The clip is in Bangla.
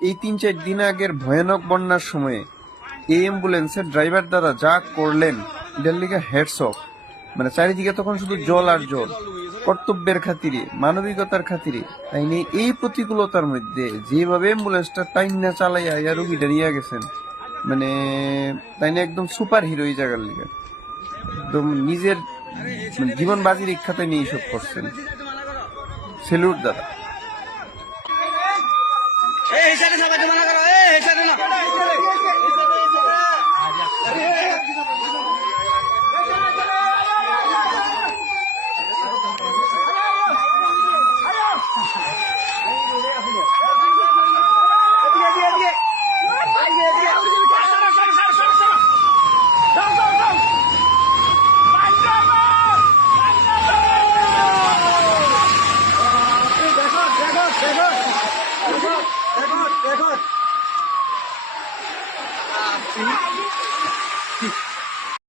এই 3-4 দিন আগের ভয়ানক বন্যার সময়ে এই অ্যাম্বুলেন্সের ড্রাইভার দ্বারা যা করলেন, এটার লিগে হেডস অফ। মানে চারিদিকে তখন শুধু জল আর জল। কর্তব্যের খাতিরে, মানবিকতার খাতিরে, তাই নিয়ে এই প্রতিকূলতার মধ্যে যেভাবে অ্যাম্বুলেন্সটা টাইম না চালাইয়া ইয়া রুগীটা নিয়ে গেছেন, মানে তাই নিয়ে একদম সুপার হিরো এই জায়গার লিগে। একদম নিজের মানে জীবন বাজির ইচ্ছাতে নিয়ে এইসব করছেন। সেলুট দাদা। দেখো